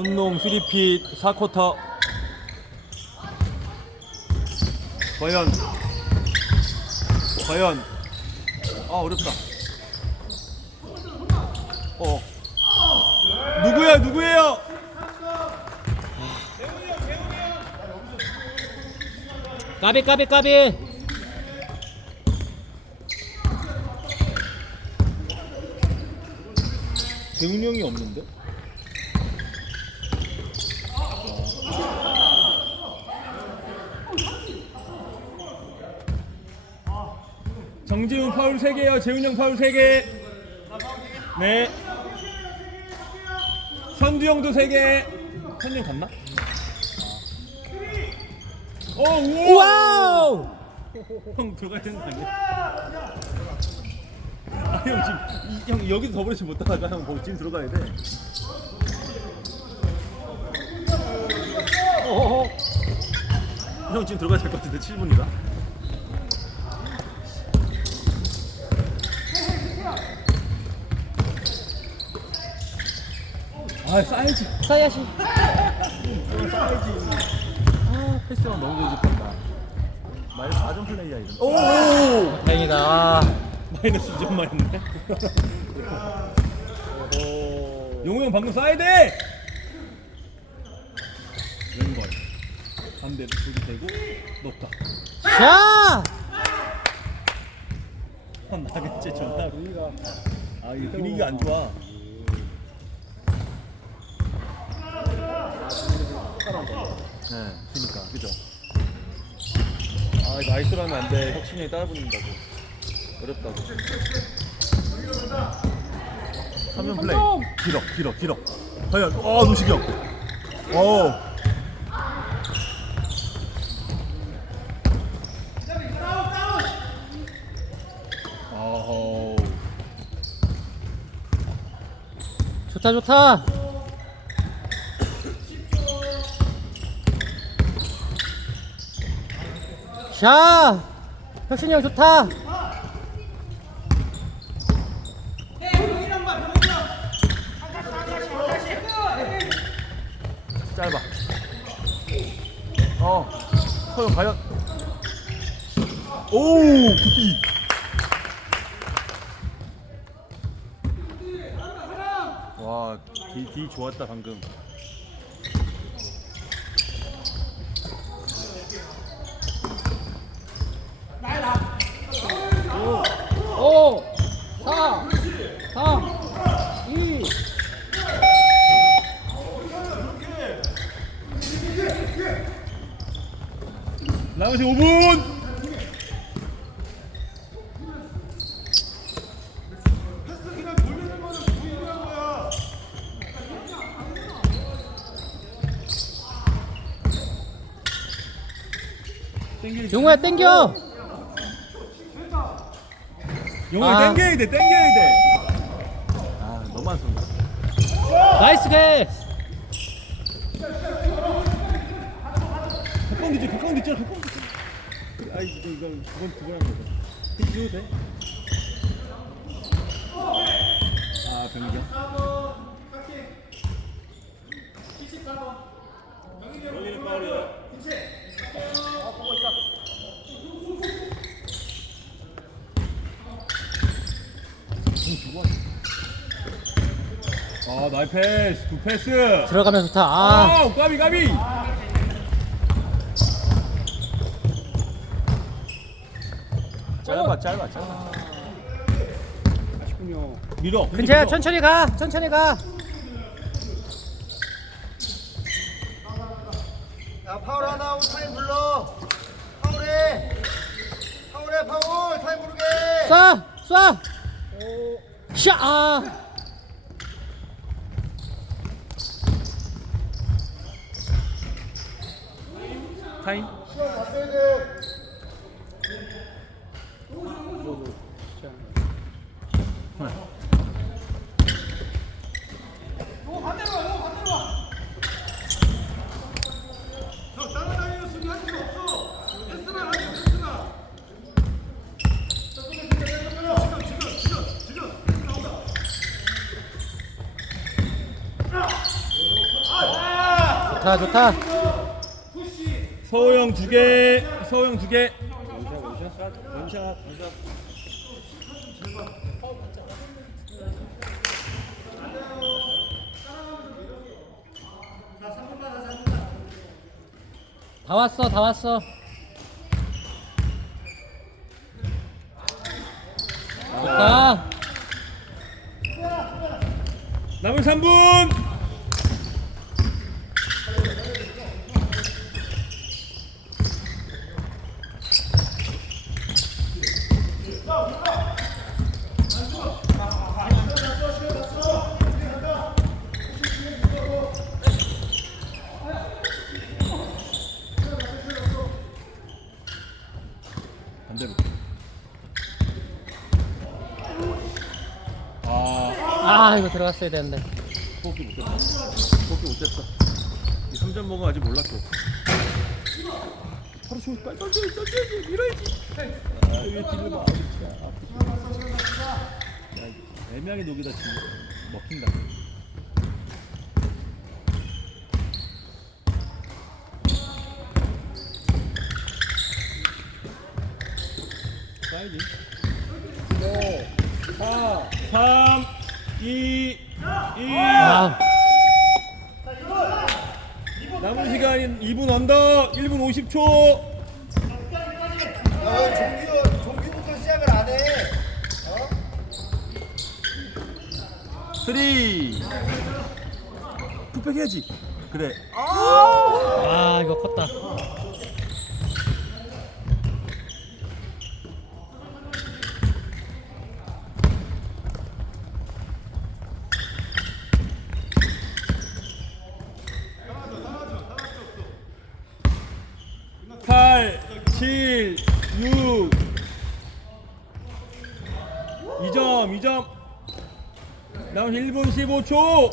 혼농 3핏 4쿼터. 과연. 과연. 아 어렵다. 어. 누구야 누구예요? 까비 까비 까비. 재훈이 형이 없는데 정재훈 파울 3개요 재훈 형 파울 3개 네 선두 형도 3개 선두 형 갔나? 어 우와 와우 형 들어가야 되는 거 아니야? 아 형 지금 이, 형 여기서 더블치 못하다가 형 거기 지금 들어가야 돼. 어허허. 형 지금 들어가야 될 것 같은데 7분이다. 아 사이즈 사야시 아 패스랑 너무 고집한다 마이너스 4점 플레이야 이건 오 다행이다 아, 마이너스 2점만 했네. 용호 형 방금 쏴야 돼. 왼발 반대로 둘이 대고 높다. 자 아, 나겠지 존나. 아 이게 분위기가 안 좋아. 네, 그니까 그죠. 아 나이스라면 안 돼. 혁신이 형이 따라 붙는다고. 어렵다고. 3면 플레이. 길어, 길어, 길어. 과연, 어, 노식이 형. 어. 좋다 좋다 자 혁신이 형 좋다 짧아. 어, 서영 과연. 오, 굿디. 와, 디, 디 좋았다 방금. 오, 사, 삼, 이. 나머지 5분. 용호야 땡겨. 영화 아. 땡겨야 돼, 땡겨야 돼. 아, 너무 안 쏜다. 나이스 개스. 가까운 데지, 가까운 데 있잖아, 가까운 데 있잖 아. 아, 이거, 이거, 그건 그거랑 거죠. 이거 돼? 아, 변경. 여기는 파울이야. 아, 나이 패스, 굿 패스. 들어가면 좋다. 아, 아, 까비 까비. 짧아, 짧아, 짧아. 아쉽군요. 밀어. 근재야 천천히 가. 천천히 가. 야 파울 하나 하고 타임 불러 파울해 파울해 파울 타임 부르게 쏴, 쏴. 샤. 아. 타임. 시간 봤어야 돼 이거도 진짜. 너 반대로 와, 너 반대로 와. 저 따라다니는 수비 할 필요 없어. 패스나 아니야, 했으나. 좋다 좋다 서호영 두개 서호영 두개 원샷 원샷 원샷. 다 왔어 다 왔어 좋다 남은 3분. 반대로. 아. 아 이거 들어갔어야 되는데 포기 못했어. 포기 못했어. 이 3점 먹은 아직 몰랐어. 바로 슛 빨리 던져 던져야지 밀어야지. 딜을 봐. 야, 애매하게 녹이다 지금 먹힌다. 사이즈. 5, 4, 3, 2, 1. 아 남은 시간인 2분 언더 1분 50초 야, 종규, 종규부터 시작을 안 해. 어? 3 풋백 해야지 그래 아 이거 컸다 팔, 칠, 육. 2점 2점 남은 1분 15초